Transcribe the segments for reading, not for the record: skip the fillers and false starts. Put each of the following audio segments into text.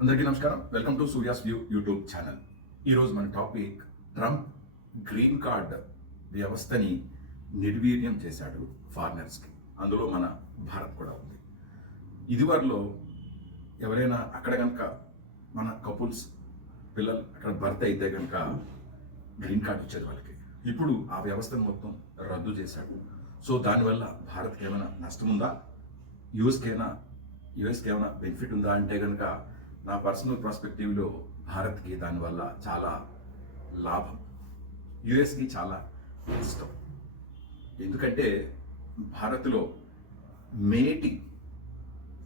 అందరికీ నమస్కారం. Welcome to Surya's view YouTube channel. ఈరోజు మన టాపిక్ ట్రంప్ గ్రీన్ కార్డ్ వ్యవస్థని నిర్వీర్యం చేశాడు ఫారినర్స్కి. అందులో మన భారత్ కూడా ఉంది. ఇదివరలో ఎవరైనా అక్కడ కనుక మన కపుల్స్ పిల్లలు అక్కడ భర్త అయితే కనుక గ్రీన్ కార్డ్ వచ్చేది వాళ్ళకి. ఇప్పుడు ఆ వ్యవస్థను మొత్తం రద్దు చేశాడు. సో దానివల్ల భారత్కి ఏమైనా నష్టం ఉందా, యూఎస్కి ఏమైనా బెనిఫిట్ ఉందా అంటే కనుక నా పర్సనల్ పర్స్పెక్టివ్లో భారత్కి దానివల్ల చాలా లాభం, యుఎస్కి చాలా నష్టం. ఎందుకంటే భారత్లో మేటింగ్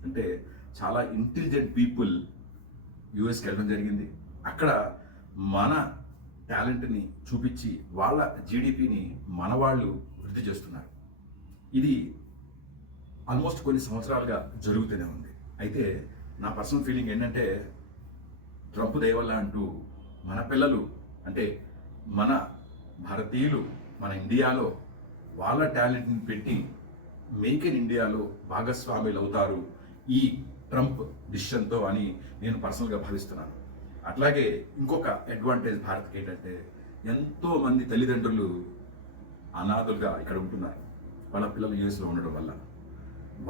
అంటే చాలా ఇంటెలిజెంట్ పీపుల్ యుఎస్కి వెళ్ళడం జరిగింది. అక్కడ మన టాలెంట్ని చూపించి వాళ్ళ జీడిపిని మన వాళ్ళు వృద్ధి చేస్తున్నారు. ఇది ఆల్మోస్ట్ కొన్ని సంవత్సరాలుగా జరుగుతూనే ఉంది. అయితే నా పర్సనల్ ఫీలింగ్ ఏంటంటే ట్రంప్ దయవల్ల అంటూ మన పిల్లలు అంటే మన భారతీయులు మన ఇండియాలో వాళ్ళ టాలెంట్ని పెట్టి మేక్ ఇన్ ఇండియాలో భాగస్వాములు అవుతారు ఈ ట్రంప్ డిసిషన్తో అని నేను పర్సనల్గా భావిస్తున్నాను. అట్లాగే ఇంకొక అడ్వాంటేజ్ భారత్కి ఏంటంటే ఎంతో మంది తల్లిదండ్రులు అనాథులుగా ఇక్కడ ఉంటున్నారు. వాళ్ళ పిల్లలు యూఎస్లో ఉండడం వల్ల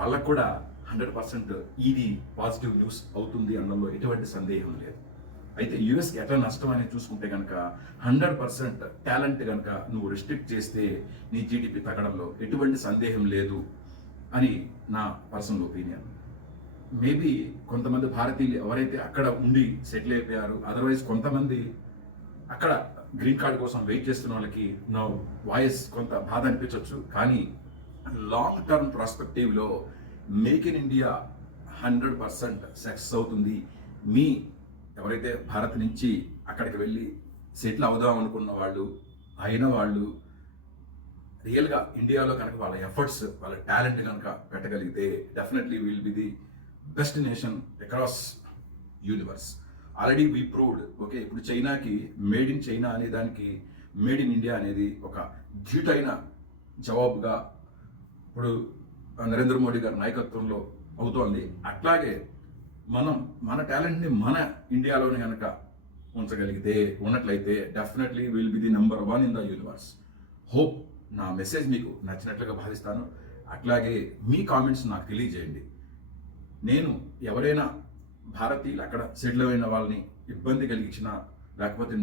వాళ్ళకు కూడా 100% ఇది పాజిటివ్ న్యూస్ అవుతుంది అనడంలో ఎటువంటి సందేహం లేదు. అయితే యూఎస్కి ఎట్లా నష్టం అనేది చూసుకుంటే కనుక 100% టాలెంట్ కనుక నువ్వు రిస్ట్రిక్ట్ చేస్తే నీ జీడిపి తగ్గడంలో ఎటువంటి సందేహం లేదు అని నా పర్సనల్ ఒపీనియన్. మేబీ కొంతమంది భారతీయులు ఎవరైతే అక్కడ ఉండి సెటిల్ అయిపోయారు, అదర్వైజ్ కొంతమంది అక్కడ గ్రీన్ కార్డ్ కోసం వెయిట్ చేస్తున్న వాళ్ళకి నా వాయిస్ కొంత బాధ అనిపించవచ్చు. కానీ లాంగ్ టర్మ్ ప్రాస్పెక్టివ్లో మేక్ ఇన్ ఇండియా 100% సక్సెస్ అవుతుంది. మీ ఎవరైతే భారత్ నుంచి అక్కడికి వెళ్ళి సెటిల్ అవుదాం అనుకున్న వాళ్ళు అయిన వాళ్ళు రియల్గా ఇండియాలో కనుక వాళ్ళ ఎఫర్ట్స్ వాళ్ళ టాలెంట్ కనుక పెట్టగలిగితే definitely will be the best nation across universe. Already we proved. Okay, ఇప్పుడు చైనాకి మేడ్ ఇన్ చైనా అనే దానికి మేడ్ ఇన్ ఇండియా అనేది ఒక ధీటైన జవాబుగా ఇప్పుడు నరేంద్ర మోడీ గారి నాయకత్వంలో అవుతోంది. అట్లాగే మనం మన టాలెంట్ని మన ఇండియాలోనే కనుక ఉంచగలిగితే ఉన్నట్లయితే definitely will be the number 1 in the universe. Hope నా మెసేజ్ మీకు నచ్చినట్లుగా భావిస్తాను. అట్లాగే మీ కామెంట్స్ నాకు తెలియజేయండి. నేను ఎవరైనా భారతీయులు అక్కడ సెటిల్ అయిన వాళ్ళని ఇబ్బంది కలిగించినా లేకపోతే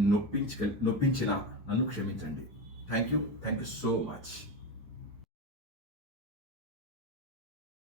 నొప్పించినా నన్ను క్షమించండి. Thank you so much.